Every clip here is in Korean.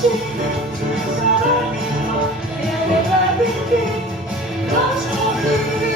넘치는 주의 사랑이 내 안에 가득히 넘쳐흐르네.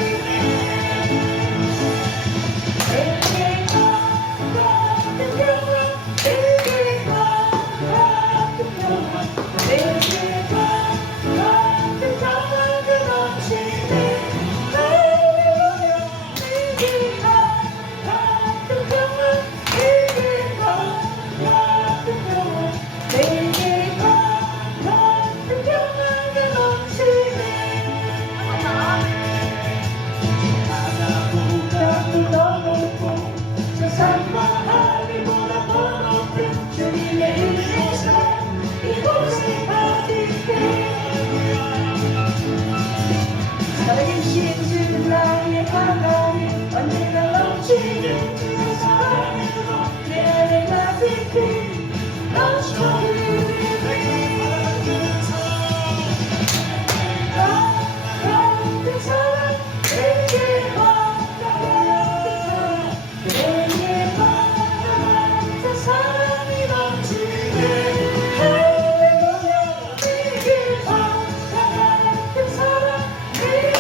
언제나 넘치는 주의 사랑으로 내 안에 가득히 넘쳐흐르네. 같은 사랑 내게 같은 사랑이 넘치네. 할렐루야. 내게 같은 사랑 내게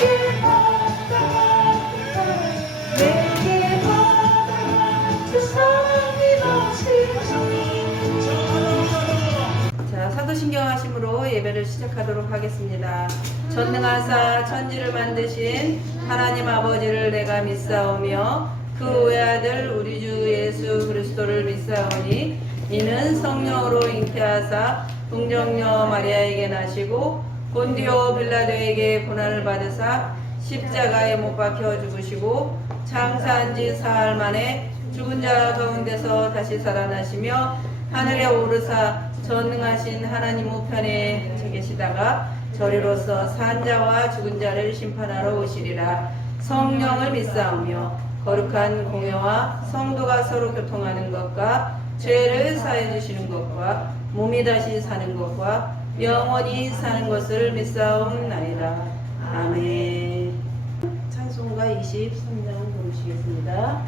자, 사도신경 하심으로 예배를 시작하도록 하겠습니다. 전능하사 천지를 만드신 하나님 아버지를 내가 믿사오며 그 외아들 우리 주 예수 그리스도를 믿사오니 이는 성령으로 잉태하사 동정녀 마리아에게 나시고 본디오 빌라도에게 고난을 받으사 십자가에 못 박혀 죽으시고 장사한 지 사흘 만에 죽은 자 가운데서 다시 살아나시며 하늘에 오르사 전능하신 하나님 우편에 계시다가 저리로서 산 자와 죽은 자를 심판하러 오시리라. 성령을 믿사오며 거룩한 공회와 성도가 서로 교통하는 것과 죄를 사해 주시는 것과 몸이 다시 사는 것과 영원히 사는 것을 믿사옵나이다. 아멘. 찬송가 23장 부르시겠습니다.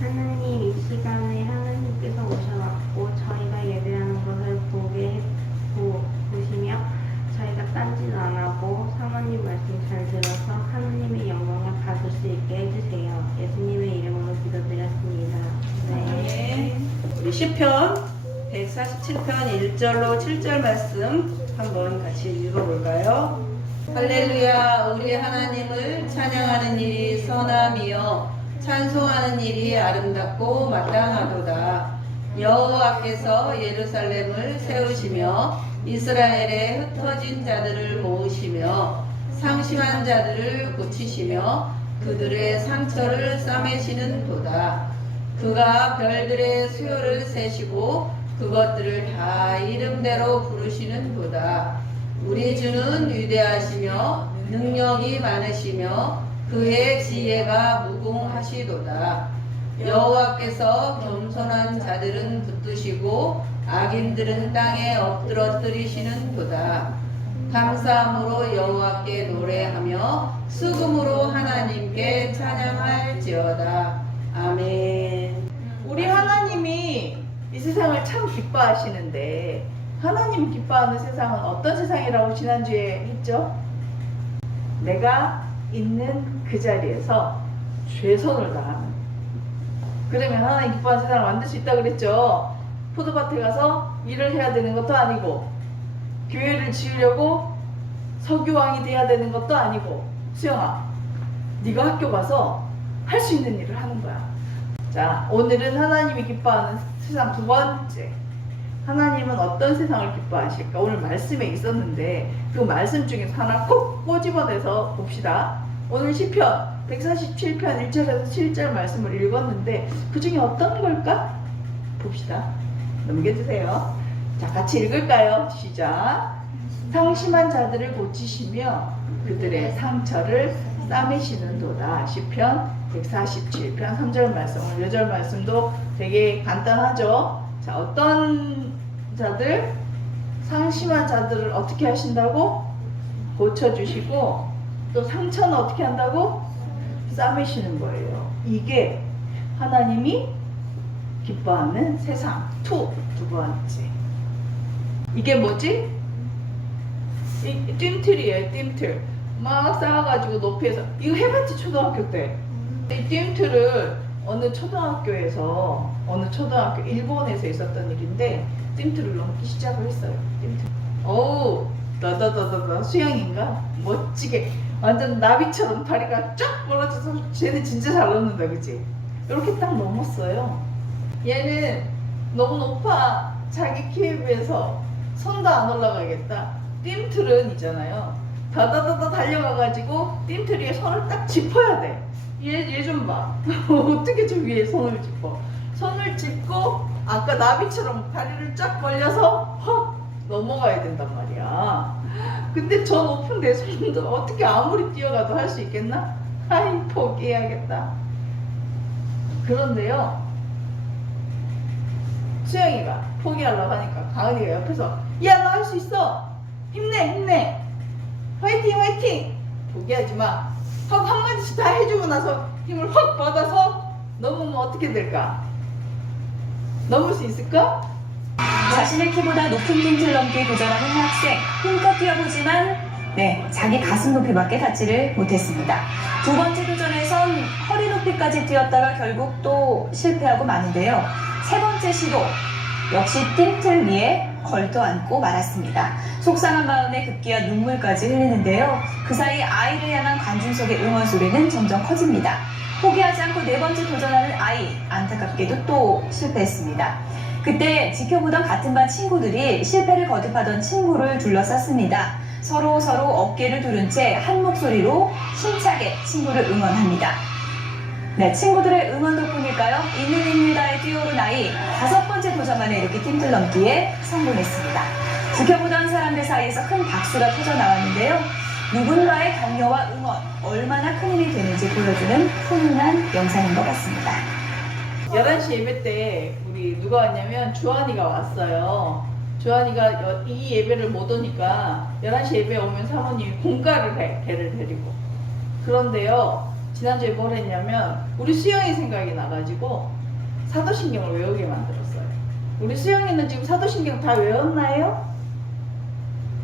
하나님, 이 시간에 하나님께서 오셔갖고 저희가 예배하는 것을 보시며 저희가 딴짓 안 하고 사모님 말씀 잘 들어서 하나님의 영광을 받을 수 있게 해주세요. 예수님의 이름으로 기도드렸습니다. 네. 우리 시편 147편 1절로 7절 말씀 한번 같이 읽어볼까요? 할렐루야. 우리 하나님을 찬양하는 일이 선함이요 찬송하는 일이 아름답고 마땅하도다. 여호와께서 예루살렘을 세우시며 이스라엘에 흩어진 자들을 모으시며 상심한 자들을 고치시며 그들의 상처를 싸매시는 도다. 그가 별들의 수요를 세시고 그것들을 다 이름대로 부르시는 도다. 우리 주는 위대하시며 능력이 많으시며 그의 지혜가 무궁하시도다. 여호와께서 겸손한 자들은 붙드시고 악인들은 땅에 엎드러뜨리시는 도다. 감사함으로 여호와께 노래하며 수금으로 하나님께 찬양할지어다. 아멘. 우리 하나님이 이 세상을 참 기뻐하시는데 하나님 기뻐하는 세상은 어떤 세상이라고 지난주에 했죠? 내가 있는 그 자리에서 최선을 다하는. 그러면 하나님 기뻐하는 세상을 만들 수 있다 그랬죠. 포도밭에 가서 일을 해야 되는 것도 아니고, 교회를 지으려고 석유왕이 돼야 되는 것도 아니고, 수영아, 네가 학교 가서 할 수 있는 일을 하는 거야. 자, 오늘은 하나님이 기뻐하는 세상 두 번째. 하나님은 어떤 세상을 기뻐하실까? 오늘 말씀에 있었는데 그 말씀 중에서 하나 꼭 꼬집어내서 봅시다. 오늘 시편 147편 1절에서 7절 말씀을 읽었는데 그 중에 어떤 걸까? 봅시다. 넘겨주세요. 자, 같이 읽을까요? 시작. 상심한 자들을 고치시며 그들의 상처를 싸매시는도다. 시편 147편 3절 말씀. 오늘 4절 말씀도 되게 간단하죠. 자, 어떤 자들, 상심한 자들을 어떻게 하신다고? 고쳐주시고, 또 상처는 어떻게 한다고? 싸매시는 거예요. 이게 하나님이 기뻐하는 세상. 두 번째. 이게 뭐지? 이 뜀틀이에요. 뜀틀. 막 쌓아가지고 높이에서. 이거 해봤지, 초등학교 때. 이 뜀틀을 어느 초등학교, 일본에서 있었던 일인데 뜀틀을 넘기 시작을 했어요. 뜀틀. 어우, 나다다다다 수영인가? 멋지게 완전 나비처럼 다리가 쫙 벌어져서 쟤는 진짜 잘 넘는다, 그치? 이렇게 딱 넘었어요. 얘는 너무 높아. 자기 키에 비해서 손도 안 올라가겠다. 뜀틀은 있잖아요. 다다다다 달려가가지고 뜀틀 위에 손을 딱 짚어야 돼. 얘 좀 봐. 어떻게 저 위에 손을 짚어? 손을 짚고 아까 나비처럼 다리를 쫙 벌려서 헉 넘어가야 된단 말이야. 근데 저 높은 내 손도 어떻게 아무리 뛰어가도 할 수 있겠나? 아이, 포기해야겠다. 그런데요, 수영이가 포기하려고 하니까 가은이가 옆에서 야, 너 할 수 있어. 힘내. 화이팅. 포기하지 마. 하고 한마디씩 다 해주고 나서 힘을 확 받아서 넘으면 어떻게 될까? 넘을 수 있을까? 자신의 키보다 높은 빈틀 넘기 도전하는 학생. 힘껏 뛰어보지만 자기 가슴 높이밖에 닿지를 못했습니다. 두 번째 도전에선 허리 높이까지 뛰었다가 결국 또 실패하고 마는데요. 세 번째 시도 역시 뜀틀 위에 걸터앉고 말았습니다. 속상한 마음에 급기야 눈물까지 흘리는데요. 그 사이 아이를 향한 관중 속의 응원 소리는 점점 커집니다. 포기하지 않고 네 번째 도전하는 아이, 안타깝게도 또 실패했습니다. 그때 지켜보던 같은 반 친구들이 실패를 거듭하던 친구를 둘러쌌습니다. 서로 어깨를 두른 채 한 목소리로 힘차게 친구를 응원합니다. 친구들의 응원 덕분일까요? 있는 힘을 다해 뛰어오른 아이, 다섯 번째 도전만에 이렇게 뜀틀 넘기에 성공했습니다. 지켜보던 사람들 사이에서 큰 박수가 터져 나왔는데요. 누군가의 격려와 응원, 얼마나 큰 힘이 되는지 보여주는 훈훈한 영상인 것 같습니다. 11시 예배 때 우리 누가 왔냐면 주한이가 왔어요. 주한이가 이 예배를 못 오니까 11시 예배 오면 사모님이 공가를 해, 걔를 데리고. 그런데요, 지난주에 뭘 했냐면 우리 수영이 생각이 나가지고 사도신경을 외우게 만들었어요. 우리 수영이는 지금 사도신경 다 외웠나요?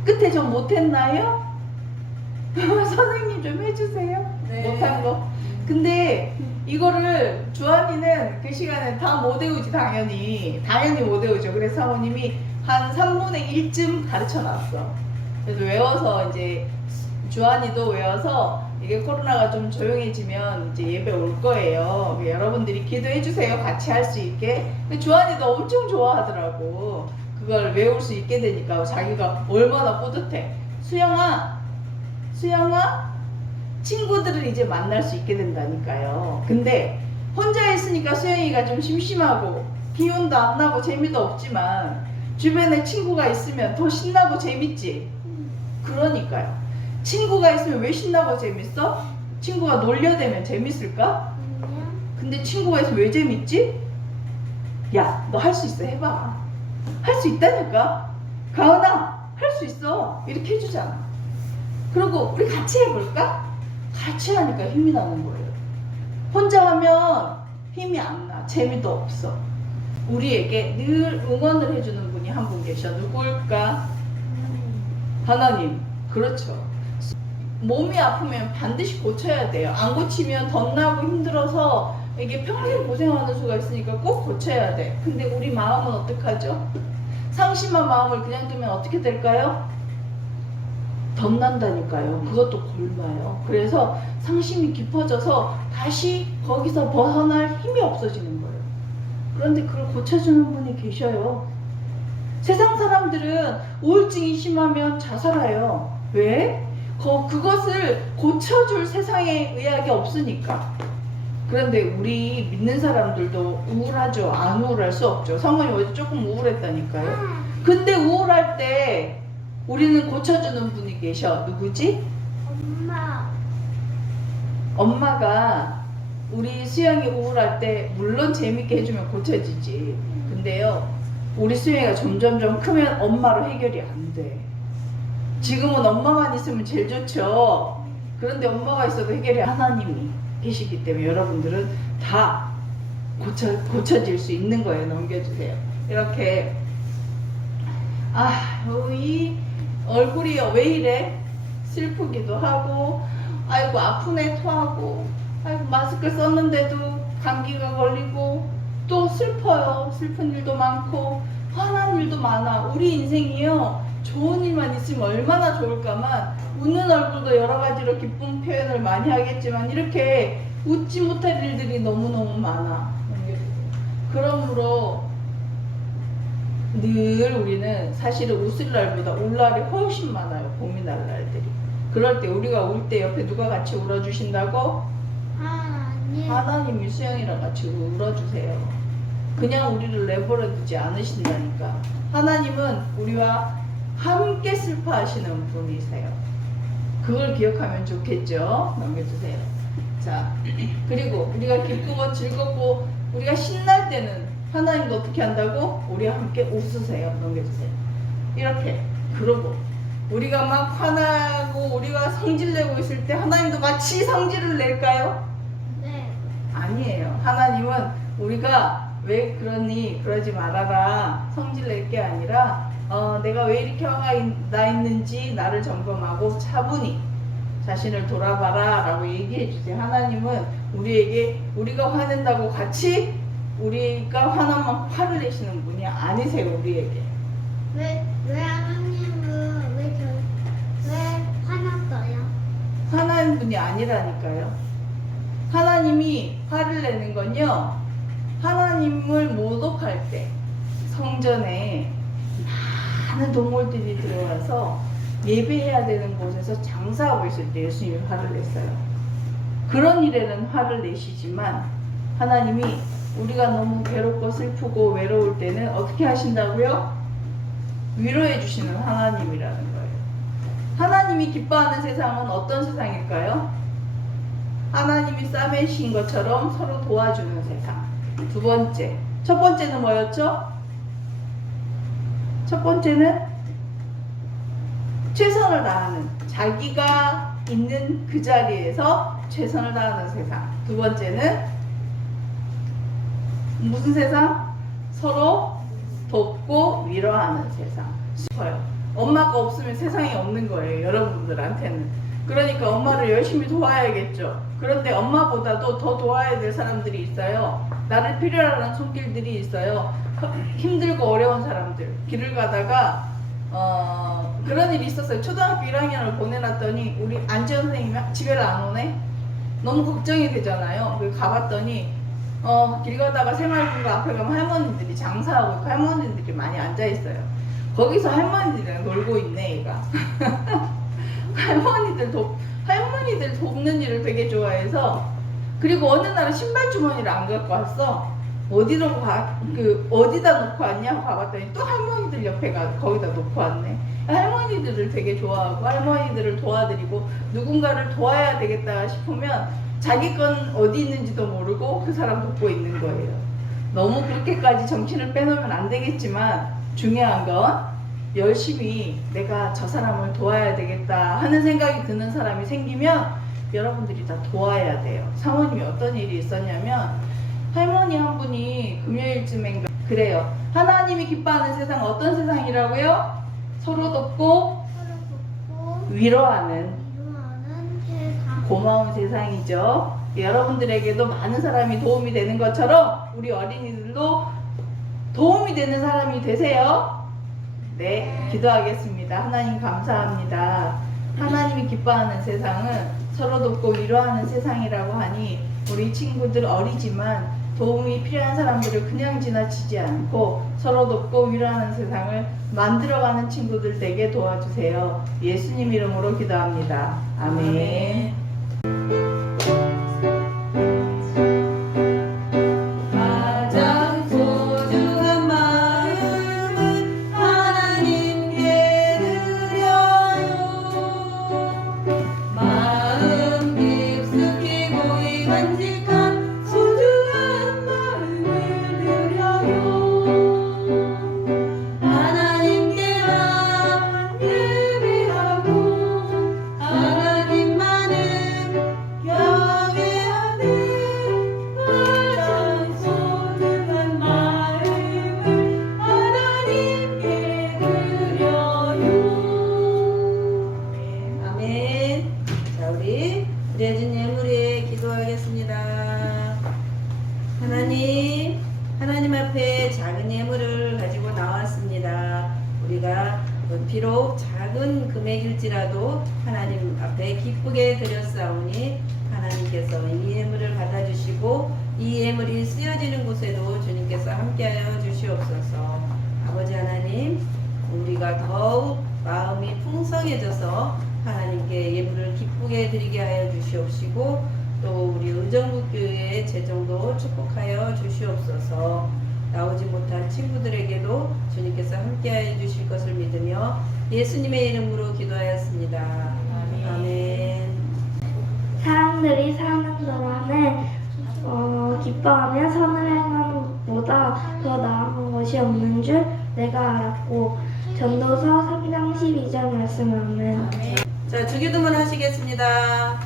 끝에 좀 못했나요? 선생님 좀 해주세요. 네. 못한 거. 근데 이거를 주한이는 그 시간에 다 못 외우지. 당연히 못 외우죠. 그래서 사모님이 한 3분의 1쯤 가르쳐 놨어. 그래서 외워서 이제 주한이도 외워서 이게 코로나가 좀 조용해지면 이제 예배 올 거예요. 여러분들이 기도해 주세요. 같이 할 수 있게. 근데 주한이도 엄청 좋아하더라고. 그걸 외울 수 있게 되니까 자기가 얼마나 뿌듯해. 수영아, 친구들을 이제 만날 수 있게 된다니까요. 근데 혼자 있으니까 수영이가 좀 심심하고 기운도 안 나고 재미도 없지만 주변에 친구가 있으면 더 신나고 재밌지. 그러니까요. 친구가 있으면 왜 신나고 재밌어? 친구가 놀려대면 재밌을까? 근데 친구가 있으면 왜 재밌지? 야, 너 할 수 있어. 해봐. 할 수 있다니까. 가은아, 할 수 있어. 이렇게 해주잖아. 그리고 우리 같이 해볼까? 같이 하니까 힘이 나는 거예요. 혼자 하면 힘이 안 나. 재미도 없어. 우리에게 늘 응원을 해주는 분이 한 분 계셔. 누구일까? 하나님. 그렇죠. 몸이 아프면 반드시 고쳐야 돼요. 안 고치면 덧나고 힘들어서 이게 평생 고생하는 수가 있으니까 꼭 고쳐야 돼. 근데 우리 마음은 어떡하죠? 상심한 마음을 그냥 두면 어떻게 될까요? 덧난다니까요. 그것도 골마요. 그래서 상심이 깊어져서 다시 거기서 벗어날 힘이 없어지는 거예요. 그런데 그걸 고쳐주는 분이 계셔요. 세상 사람들은 우울증이 심하면 자살해요. 왜? 그것을 고쳐줄 세상의 의학이 없으니까. 그런데 우리 믿는 사람들도 우울하죠. 안 우울할 수 없죠. 사모님 어제 조금 우울했다니까요. 근데 우울할 때 우리는 고쳐주는 분이 계셔. 누구지? 엄마. 엄마가 우리 수영이 우울할 때 물론 재밌게 해주면 고쳐지지. 근데요, 우리 수영이가 점점점 크면 엄마로 해결이 안 돼. 지금은 엄마만 있으면 제일 좋죠. 그런데 엄마가 있어도 해결이 하나님이 계시기 때문에 여러분들은 다 고쳐질 수 있는 거예요. 넘겨주세요. 이렇게. 이 얼굴이 왜 이래? 슬프기도 하고, 아이고 아프네 토하고, 아이고 마스크 썼는데도 감기가 걸리고, 또 슬퍼요. 슬픈 일도 많고 화난 일도 많아. 우리 인생이요, 좋은 일만 있으면 얼마나 좋을까만, 웃는 얼굴도 여러 가지로 기쁜 표현을 많이 하겠지만 이렇게 웃지 못할 일들이 너무너무 많아. 그러므로 늘 우리는 사실은 웃을 날보다 울 날이 훨씬 많아요. 고민할 날들이. 그럴 때 우리가 울 때 옆에 누가 같이 울어주신다고? 하나님이 수영이랑 같이 울어주세요. 그냥 우리를 내버려 두지 않으신다니까. 하나님은 우리와 함께 슬퍼하시는 분이세요. 그걸 기억하면 좋겠죠. 넘겨주세요. 자, 그리고 우리가 기쁘고 즐겁고 우리가 신날 때는 하나님도 어떻게 한다고? 우리와 함께 웃으세요. 넘겨주세요. 이렇게. 그러고 우리가 막 화나고 우리가 성질내고 있을 때 하나님도 같이 성질을 낼까요? 네. 아니에요. 하나님은 우리가 왜 그러니 그러지 말아라 성질 낼 게 아니라 내가 왜 이렇게 화가 나 있는지 나를 점검하고 차분히 자신을 돌아봐라 라고 얘기해 주세요. 하나님은 우리에게 우리가 화낸다고 같이 우리가 화나면 화를 내시는 분이 아니세요. 우리에게. 왜 하나님은 왜 화났어요? 화나는 분이 아니라니까요. 하나님이 화를 내는 건요, 하나님을 모독할 때 성전에 많은 동물들이 들어와서 예배해야 되는 곳에서 장사하고 있을 때 예수님이 화를 냈어요. 그런 일에는 화를 내시지만 하나님이 우리가 너무 괴롭고 슬프고 외로울 때는 어떻게 하신다고요? 위로해 주시는 하나님이라는 거예요. 하나님이 기뻐하는 세상은 어떤 세상일까요? 하나님이 싸매신 것처럼 서로 도와주는 세상. 두 번째. 첫 번째는 뭐였죠? 첫 번째는 최선을 다하는, 자기가 있는 그 자리에서 최선을 다하는 세상. 두 번째는 무슨 세상? 서로 돕고 위로하는 세상. 싶어요. 엄마가 없으면 세상이 없는 거예요. 여러분들한테는. 그러니까 엄마를 열심히 도와야겠죠. 그런데 엄마보다도 더 도와야 될 사람들이 있어요. 나를 필요로 하는 손길들이 있어요. 힘들고 어려운 사람들. 길을 가다가 그런 일이 있었어요. 초등학교 1학년을 보내놨더니 우리 안지원 선생님이 집에를 안 오네? 너무 걱정이 되잖아요. 그래서 가봤더니 길 가다가 새마을금고 앞에 가면 할머니들이 장사하고 있고 할머니들이 많이 앉아있어요. 거기서 할머니들이랑 놀고 있네 얘가. 할머니들 돕는 일을 되게 좋아해서, 그리고 어느 날은 신발 주머니를 안 갖고 왔어. 어디다 놓고 왔냐 봐봤더니 또 할머니들 옆에 거기다 놓고 왔네. 할머니들을 되게 좋아하고 할머니들을 도와드리고 누군가를 도와야 되겠다 싶으면 자기 건 어디 있는지도 모르고 그 사람 돕고 있는 거예요. 너무 그렇게까지 정신을 빼놓으면 안 되겠지만 중요한 건 열심히 내가 저 사람을 도와야 되겠다 하는 생각이 드는 사람이 생기면 여러분들이 다 도와야 돼요. 사모님이 어떤 일이 있었냐면 할머니 한 분이 금요일쯤인가 그래요. 하나님이 기뻐하는 세상은 어떤 세상이라고요? 서로 돕고 위로하는 고마운 세상이죠. 여러분들에게도 많은 사람이 도움이 되는 것처럼 우리 어린이들도 도움이 되는 사람이 되세요. 네, 기도하겠습니다. 하나님 감사합니다. 하나님이 기뻐하는 세상은 서로 돕고 위로하는 세상이라고 하니 우리 친구들 어리지만 도움이 필요한 사람들을 그냥 지나치지 않고 서로 돕고 위로하는 세상을 만들어가는 친구들 되게 도와주세요. 예수님 이름으로 기도합니다. 아멘. 가장 소중한 마음은 하나님께 드려요. 마음 깊숙이 고이 간직한 소중한 마음을 드려요. 하나님께만 예배하고 하나님만을 경외하는 가장 소중한 마음을 하나님께 드려요. 아멘. 자, 우리 드려진 예물에 기도하겠습니다. 하나님 앞에 작은 예물을 가지고 나왔습니다. 우리가 비록 작은 금액일지라도 하나님 앞에 기쁘게 드렸사오니 하나님께서 이 예물을 받아주시고 이 예물이 쓰여지는 곳에도 주님께서 함께하여 주시옵소서. 아버지 하나님, 우리가 더욱 마음이 풍성해져서 하나님께 예물을 기쁘게 드리게 하여 주시옵시고 또 우리 의정부교회의 재정도 축복하여 주시옵소서. 나오지 못한 친구들에게도 주님께서 함께하여 주실 것을 믿으며 예수님의 이름으로 기도하였습니다. 아멘. 사람들이 사는 동안에 기뻐하며 선을 행하는 것보다 더 나은 것이 없는 줄 내가 알았고. 전도서 3장 12절 말씀. 아멘. 자, 주기도문 하시겠습니다.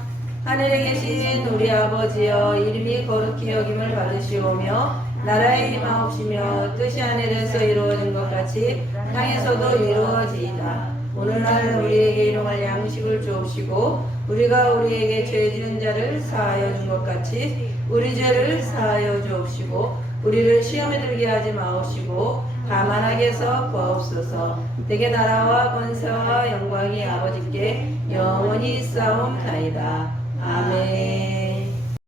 하늘에 계신 우리 아버지여, 이름이 거룩히 여김을 받으시오며 나라의 임하옵시며 뜻이 하늘에서 이루어진 것 같이 땅에서도 이루어지이다. 오늘날 우리에게 일용할 양식을 주옵시고 우리가 우리에게 죄 지은 자를 사하여 준 것 같이 우리 죄를 사하여 주옵시고 우리를 시험에 들게 하지 마옵시고 다만 악에서 구하옵소서. 내게 나라와 권세와 영광이 아버지께 영원히 있사옵나이다. 아멘.